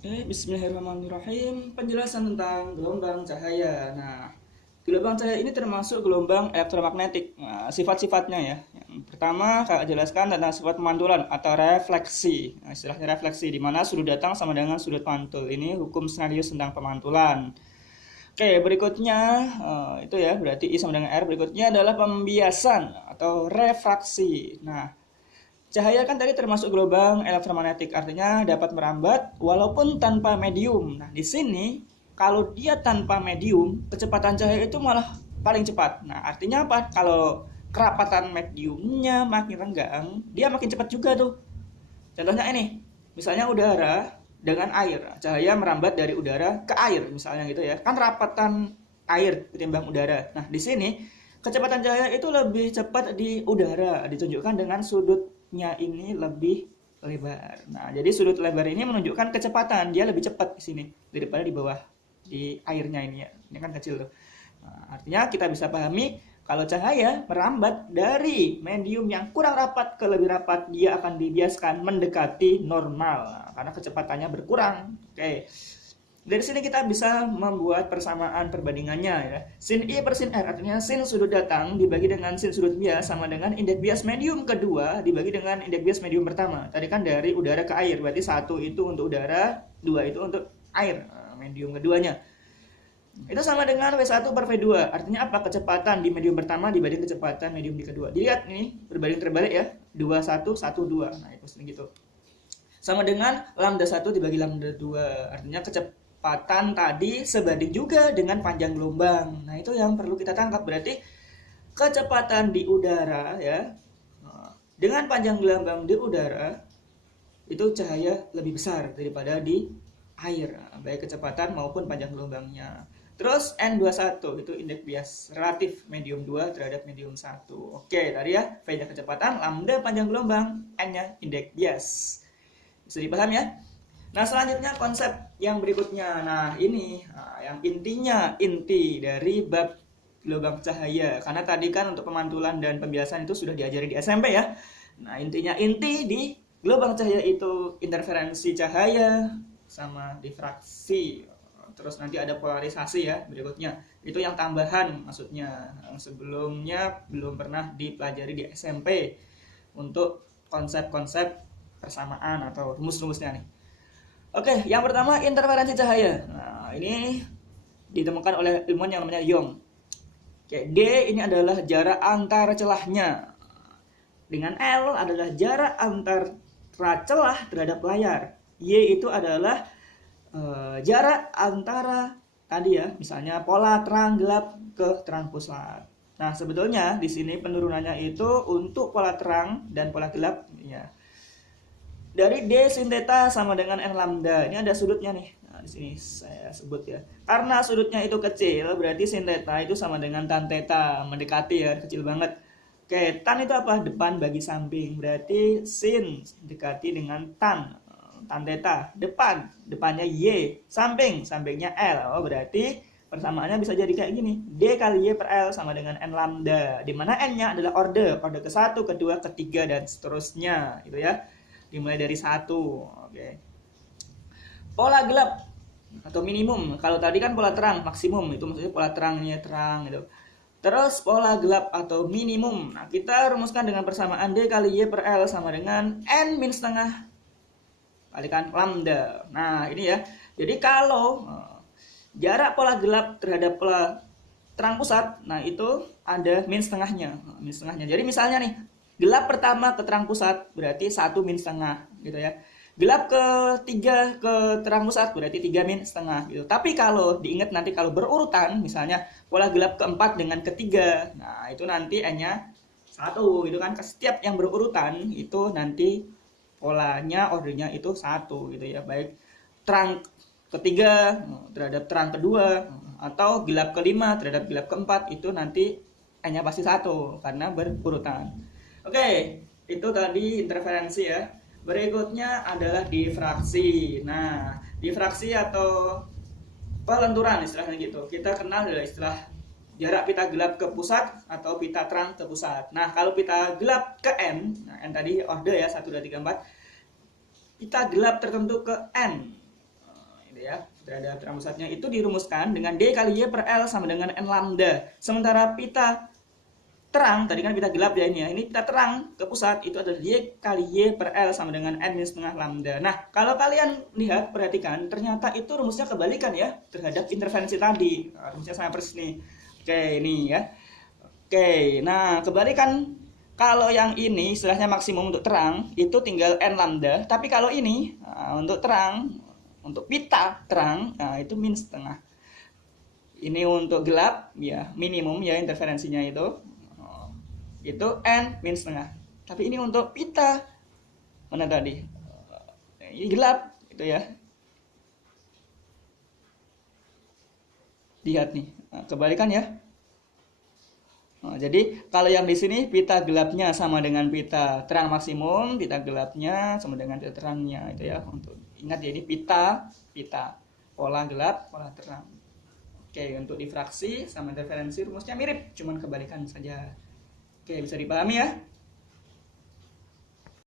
Bismillahirrahmanirrahim. Penjelasan tentang gelombang cahaya. Nah, gelombang cahaya ini termasuk gelombang elektromagnetik. Nah, sifat-sifatnya ya. Yang pertama, Kak jelaskan tentang sifat pemantulan atau refleksi. Nah, istilahnya refleksi, di mana sudut datang sama dengan sudut pantul. Ini hukum Snellius tentang pemantulan. Oke, berikutnya itu ya, berarti I sama dengan R. Berikutnya adalah pembiasan atau refraksi. Nah, cahaya kan tadi termasuk gelombang elektromagnetik, artinya dapat merambat walaupun tanpa medium. Nah, di sini kalau dia tanpa medium, kecepatan cahaya itu malah paling cepat. Nah, artinya apa? Kalau kerapatan mediumnya makin renggang, dia makin cepat juga tuh. Contohnya ini, misalnya udara dengan air. Cahaya merambat dari udara ke air misalnya gitu ya. Kan rapatan air ketimbang udara. Nah, di sini kecepatan cahaya itu lebih cepat di udara, ditunjukkan dengan sudutnya ini lebih lebar. Nah, jadi sudut lebar ini menunjukkan kecepatan, dia lebih cepat di sini daripada di bawah di airnya ini ya. Ini kan kecil tuh. Nah, artinya kita bisa pahami kalau cahaya merambat dari medium yang kurang rapat ke lebih rapat, dia akan dibiaskan mendekati normal. Nah, karena kecepatannya berkurang. Oke. Dari sini kita bisa membuat persamaan perbandingannya ya. Sin I per sin R artinya sin sudut datang dibagi dengan sin sudut bias sama dengan indeks bias medium kedua dibagi dengan indeks bias medium pertama. Tadi kan dari udara ke air, berarti satu itu untuk udara, dua itu untuk air, medium keduanya. Itu sama dengan V1 per V2. Artinya apa? Kecepatan di medium pertama dibanding kecepatan medium di kedua. Dilihat ini berbanding terbalik ya. 21 1 2. Nah, itu gitu. Sama dengan lambda 1 dibagi lambda 2. Artinya kecepatan tadi sebanding juga dengan panjang gelombang. Nah, itu yang perlu kita tangkap. Berarti kecepatan di udara ya. Dengan panjang gelombang di udara itu cahaya lebih besar daripada di air, baik kecepatan maupun panjang gelombangnya. Terus N21 itu indeks bias relatif medium 2 terhadap medium 1. Oke, tadi ya, V-nya kecepatan, lambda panjang gelombang, N-nya indeks bias. Bisa dipahami ya? Nah, selanjutnya konsep yang berikutnya. Nah, ini yang inti dari bab gelombang cahaya. Karena tadi kan untuk pemantulan dan pembiasan itu sudah diajari di SMP ya. Nah, inti di gelombang cahaya itu interferensi cahaya sama difraksi. Terus nanti ada polarisasi ya berikutnya. Itu yang tambahan maksudnya. Yang sebelumnya belum pernah dipelajari di SMP untuk konsep-konsep persamaan atau rumus-rumusnya nih. Oke, yang pertama interferensi cahaya. Nah, ini ditemukan oleh ilmuwan yang namanya Young. Oke, D ini adalah jarak antar celahnya. Dengan L adalah jarak antar celah terhadap layar. Y itu adalah jarak antara tadi ya, misalnya pola terang gelap ke terang pusat. Nah, sebetulnya di sini penurunannya itu untuk pola terang dan pola gelap ya. Dari D sin theta sama dengan N lambda. Ini ada sudutnya nih. Nah, di sini saya sebut ya. Karena sudutnya itu kecil, berarti sin theta itu sama dengan tan theta, mendekati ya, kecil banget. Oke, tan itu apa? Depan bagi samping. Berarti sin dekati dengan tan. Tan theta, depannya Y, sampingnya L. Oh, berarti persamaannya bisa jadi kayak gini. D kali Y per L sama dengan N lambda. Di mana N-nya adalah orde ke-1, kedua, ketiga, dan seterusnya. Gitu ya. Dimulai dari 1. Oke. Pola gelap atau minimum. Kalau tadi kan pola terang, maksimum. Itu maksudnya pola terangnya terang gitu. Terus pola gelap atau minimum. Nah, kita rumuskan dengan persamaan D kali Y per L sama dengan N min setengah kalikan lambda. Nah, ini ya. Jadi kalau jarak pola gelap terhadap pola terang pusat, nah itu ada min setengahnya. Min setengahnya. Jadi misalnya nih, gelap pertama ke terang pusat berarti 1 min setengah gitu ya. Gelap ketiga ke terang pusat berarti 3 min setengah gitu. Tapi kalau diingat nanti kalau berurutan, misalnya pola gelap keempat dengan ketiga, nah itu nanti N-nya 1 gitu kan. Setiap yang berurutan itu nanti polanya ordernya itu 1 gitu ya. Baik terang ketiga terhadap terang kedua atau gelap kelima terhadap gelap keempat itu nanti N-nya pasti 1 karena berurutan. Oke, itu tadi interferensi ya. Berikutnya adalah difraksi. Nah, difraksi atau pelenturan istilahnya gitu. Kita kenal adalah istilah jarak pita gelap ke pusat atau pita terang ke pusat. Nah, kalau pita gelap ke N, nah N tadi order ya 1 2 3 4. Pita gelap tertentu ke N. ya, terhadap terang pusatnya itu dirumuskan dengan D kali Y per L sama dengan N lambda. Sementara pita terang, tadi kan pita gelap ya ini ya, ini pita terang ke pusat itu adalah Y kali Y per L sama dengan N minus setengah lambda. Nah, kalau kalian lihat, perhatikan, ternyata itu rumusnya kebalikan ya terhadap interferensi tadi. Nah, rumusnya sama persis nih. Oke, ini ya. Oke, nah kebalikan. Kalau yang ini istilahnya maksimum untuk terang itu tinggal N lambda, tapi kalau ini untuk terang, untuk pita terang, nah itu min setengah. Ini untuk gelap ya minimum ya interferensinya itu N min setengah. Tapi ini untuk pita mana tadi? Ini gelap itu ya. Lihat nih, nah, kebalikan ya. Nah, jadi kalau yang di sini pita gelapnya sama dengan pita terang maksimum, pita gelapnya sama dengan pita terangnya itu ya. Untuk ingat ya ini pita pola gelap, pola terang. Oke, untuk difraksi sama interferensi rumusnya mirip, cuman kebalikan saja. Oke, bisa dipahami ya?